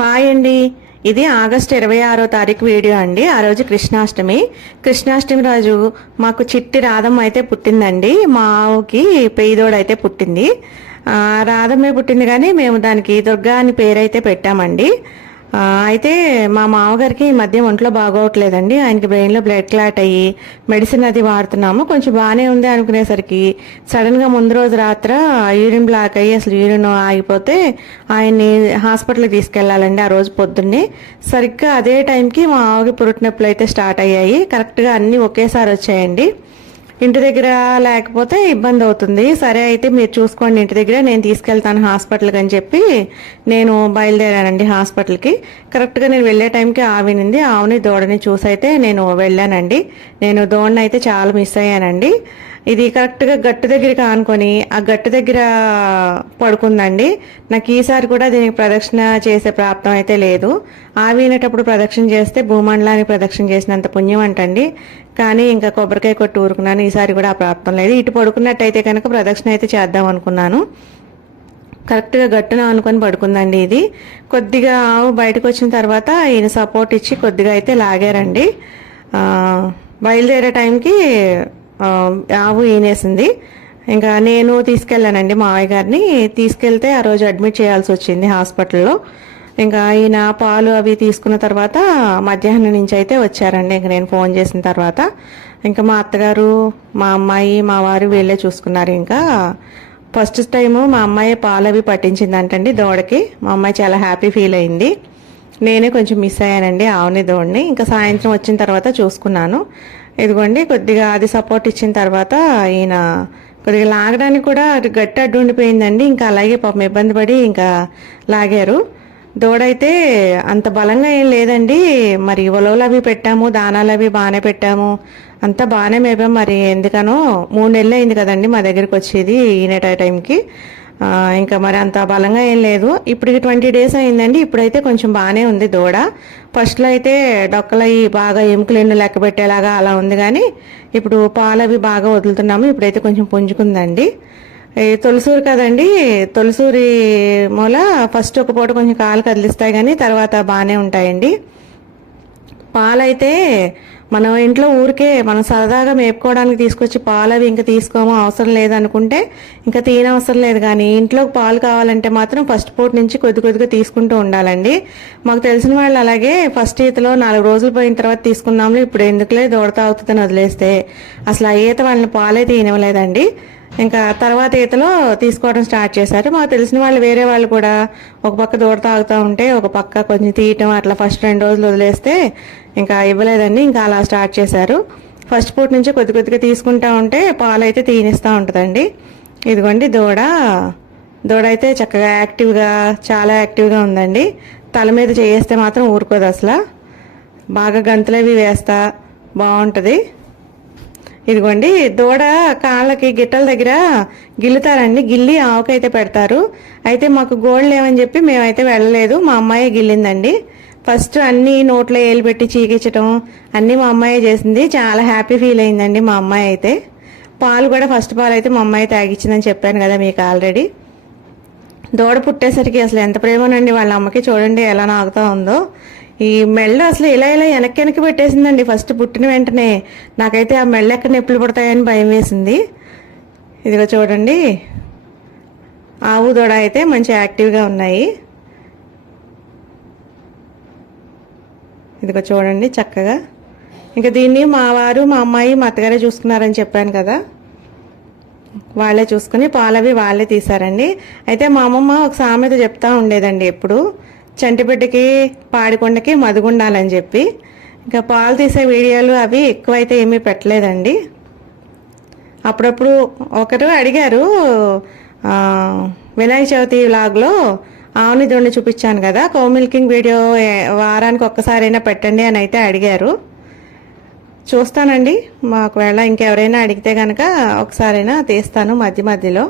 Hi అండి. ఇది August ఇరవై ఆరో తారీఖు వీడియో అండి. ఆ రోజు కృష్ణాష్టమి. కృష్ణాష్టమి రోజు మాకు చిట్టి రాధమ్మ అయితే పుట్టిందండి. మా ఆవుకి పెయిదోడు పుట్టింది. రాధమ్మే పుట్టింది కానీ మేము దానికి దుర్గా అని పేరైతే పెట్టామండి. అయితే మా మామగారికి ఈ మధ్య ఒంట్లో బాగోవట్లేదండి. ఆయనకి బ్రెయిన్లో బ్లడ్ క్లాట్ అయ్యి మెడిసిన్ అది వాడుతున్నాము. కొంచెం బాగానే ఉంది అనుకునేసరికి సడన్గా ముందు రోజు రాత్ర యూరిన్ బ్లాక్ అయ్యి అసలు యూరిన్ ఆగిపోతే ఆయన్ని హాస్పిటల్కి తీసుకెళ్ళాలండి ఆ రోజు పొద్దున్నే. సరిగ్గా అదే టైంకి మా ఆవుకి పురుటినొప్పులు అయితే స్టార్ట్ అయ్యాయి. కరెక్ట్గా అన్నీ ఒకేసారి వచ్చాయండి. ఇంటి దగ్గర లేకపోతే ఇబ్బంది అవుతుంది. సరే అయితే మీరు చూసుకోండి ఇంటి దగ్గర నేను తీసుకెళ్తాను హాస్పిటల్కి అని చెప్పి నేను బయలుదేరానండి హాస్పిటల్కి. కరెక్ట్గా నేను వెళ్ళే టైంకి ఆవినింది ఆవుని దూడని చూసైతే నేను వెళ్ళానండి. నేను దూడని అయితే చాలా మిస్ అయ్యానండి. ఇది కరెక్ట్గా గట్టు దగ్గరికి ఆనుకొని ఆ గట్టు దగ్గర పడుకుందండి. నాకు ఈసారి కూడా దీనికి ప్రదక్షిణ చేసే ప్రాప్తం అయితే లేదు. ఆవినేటప్పుడు ప్రదక్షిణ చేస్తే భూమండలానికి ప్రదక్షిణ చేసినంత పుణ్యం అంటండి. కానీ ఇంకా కొబ్బరికాయ కొట్టి ఊరుకున్నాను. ఈసారి కూడా ఆ ప్రాప్తం లేదు. ఇటు పడుకున్నట్టయితే కనుక ప్రదక్షిణ అయితే చేద్దాం అనుకున్నాను. కరెక్ట్గా గట్టున అనుకొని పడుకుందండి ఇది. కొద్దిగా ఆవు బయటకు వచ్చిన తర్వాత ఈయన సపోర్ట్ ఇచ్చి కొద్దిగా అయితే లాగారండి. బయలుదేరే టైంకి ఆవు ఈనేసింది. ఇంకా నేను తీసుకెళ్ళానండి మావయ్య గారిని. తీసుకెళ్తే ఆ రోజు అడ్మిట్ చేయాల్సి వచ్చింది హాస్పిటల్లో. ఇంకా ఈయన పాలు అవి తీసుకున్న తర్వాత మధ్యాహ్నం నుంచి అయితే వచ్చారండి. ఇంకా నేను ఫోన్ చేసిన తర్వాత. ఇంకా మా అత్తగారు మా అమ్మాయి మా వారు వీళ్ళే చూసుకున్నారు. ఇంకా ఫస్ట్ టైం మా అమ్మాయి పాలు అవి పట్టించిందంటండి దోడకి. మా అమ్మాయి చాలా హ్యాపీ ఫీల్ అయింది. నేనే కొంచెం మిస్ అయ్యానండి ఆవుని దోడిని. ఇంకా సాయంత్రం వచ్చిన తర్వాత చూసుకున్నాను. ఇదిగోండి కొద్దిగా అది సపోర్ట్ ఇచ్చిన తర్వాత ఈయన కొద్దిగా లాగడానికి కూడా అది గట్టి అడ్డు ఉండిపోయిందండి. ఇంకా అలాగే పాపం ఇబ్బంది పడి ఇంకా లాగారు. దూడైతే అంత బలంగా ఏం లేదండి. మరి ఉలవలు అవి పెట్టాము దానాలు అవి బాగానే పెట్టాము. అంతా బాగానే మేపాం. మరి ఎందుకనో మూడు నెలలు అయింది కదండి మా దగ్గరికి వచ్చేది ఈనేట టైంకి. ఆ, ఇంకా మరి అంత బలంగా ఏం లేదు. ఇప్పటికి ట్వంటీ డేస్ అయిందండి. ఇప్పుడైతే కొంచెం బాగానే ఉంది దూడ. ఫస్ట్లో అయితే డొక్కలవి బాగా ఎముకలు ఎన్ను లెక్క పెట్టేలాగా అలా ఉంది కానీ ఇప్పుడు పాలు అవి బాగా వదులుతున్నాము. ఇప్పుడైతే కొంచెం పుంజుకుందండి. ఈ తొలసూరు కదండి. తొలిసూరి మూల ఫస్ట్ ఒక పూట కొంచెం కాలు కదిలిస్తాయి కానీ తర్వాత బాగానే ఉంటాయండి. పాలైతే మనం ఇంట్లో ఊరికే మనం సరదాగా మేపుకోవడానికి తీసుకొచ్చి పాలు అవి ఇంకా తీసుకోము అవసరం లేదనుకుంటే ఇంకా తీయనవసరం లేదు. కానీ ఇంట్లోకి పాలు కావాలంటే మాత్రం ఫస్ట్ పూట నుంచి కొద్ది కొద్దిగా తీసుకుంటూ ఉండాలండి. మాకు తెలిసిన వాళ్ళు అలాగే ఫస్ట్ ఈతలో నాలుగు రోజులు పోయిన తర్వాత తీసుకున్నాము. ఇప్పుడు ఎందుకులే దూడ తాగుతుందని వదిలేస్తే అసలు ఆ ఈత వాళ్ళని పాలే తీయనివ్వలేదండి. ఇంకా తర్వాత ఈతలో తీసుకోవడం స్టార్ట్ చేశారు. మాకు తెలిసిన వాళ్ళు వేరే వాళ్ళు కూడా ఒక పక్క దూడ తాగుతూ ఉంటే ఒక పక్క కొంచెం తీయటం అట్లా ఫస్ట్ రెండు రోజులు వదిలేస్తే ఇంకా ఇవ్వలేదండి. ఇంకా అలా స్టార్ట్ చేశారు. ఫస్ట్ పూట నుంచి కొద్ది కొద్దిగా తీసుకుంటా ఉంటే పాలు అయితే తీనిస్తూ ఉంటుందండి. ఇదిగోండి దూడ. దూడ అయితే చక్కగా యాక్టివ్గా చాలా యాక్టివ్గా ఉందండి. తల మీద చేస్తే మాత్రం ఊరుకోదు అసలు. బాగా గంతులవి వేస్తా బాగుంటుంది. ఇదిగోండి దూడ కాళ్ళకి గిట్టల దగ్గర గిల్లుతారండి. గిల్లి ఆవుకైతే పెడతారు. అయితే మాకు గోల్డ్ లేవని చెప్పి మేమైతే వెళ్ళలేదు. మా అమ్మాయి గిల్లిందండి. ఫస్ట్ అన్ని నోట్లో ఏలు పెట్టి చీకించడం అన్నీ మా అమ్మాయి చేసింది. చాలా హ్యాపీ ఫీల్ అయిందండి మా అమ్మాయి అయితే. పాలు కూడా ఫస్ట్ పాలు అయితే మా అమ్మాయి తాగిచ్చిందని చెప్పాను కదా మీకు ఆల్రెడీ. దూడ పుట్టేసరికి అసలు ఎంత ప్రేమనండి వాళ్ళ అమ్మకి చూడండి ఎలా నాగుతా ఉందో. ఈ మెళ్ళ అసలు ఇలా ఇలా వెనక్కి వెనక్కి పెట్టేసిందండి ఫస్ట్ పుట్టిన వెంటనే. నాకైతే ఆ మెళ్ళ ఎక్కడ నొప్పులు పడతాయని భయం వేసింది. ఇదిగో చూడండి. ఆవు దూడ అయితే మంచి యాక్టివ్గా ఉన్నాయి. ఇదిగో చూడండి చక్కగా. ఇంకా దీన్ని మా వారు మా అమ్మాయి మా అత్తగారే చూసుకున్నారని చెప్పాను కదా. వాళ్ళే చూసుకుని పాలవి వాళ్ళే తీశారండి. అయితే మా అమ్మమ్మ ఒక సామెత చెప్తా ఉండేదండి ఎప్పుడు. చంటిబిడ్డకి పాడికొండకి మదుగుండాలని చెప్పి ఇంకా పాలు తీసే వీడియోలు అవి ఎక్కువైతే ఏమీ పెట్టలేదండి. అప్పుడప్పుడు ఒకరు అడిగారు వినాయక చవితి వ్లాగ్లో ఆవుని దొండి చూపించాను కదా కౌ మిల్కింగ్ వీడియో వారానికి ఒక్కసారైనా పెట్టండి అని అయితే అడిగారు. చూస్తానండి మా ఒకవేళ ఇంకెవరైనా అడిగితే కనుక ఒకసారైనా తీస్తాను మధ్య మధ్యలో.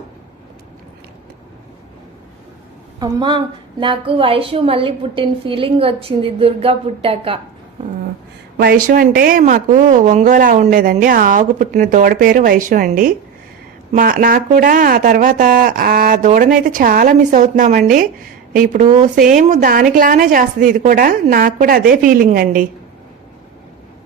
అమ్మా నాకు వైషు మళ్ళీ పుట్టిన ఫీలింగ్ వచ్చింది దుర్గా పుట్టాక. వైషు అంటే మాకు ఒంగోలా ఉండేదండి. ఆ ఆవుకు పుట్టిన దూడ పేరు వైషు అండి. మా నాకు కూడా ఆ తర్వాత ఆ దూడనైతే చాలా మిస్ అవుతున్నామండి. ఇప్పుడు సేమ్ దానికిలానే చేస్తుంది ఇది కూడా. నాకు కూడా అదే ఫీలింగ్ అండి.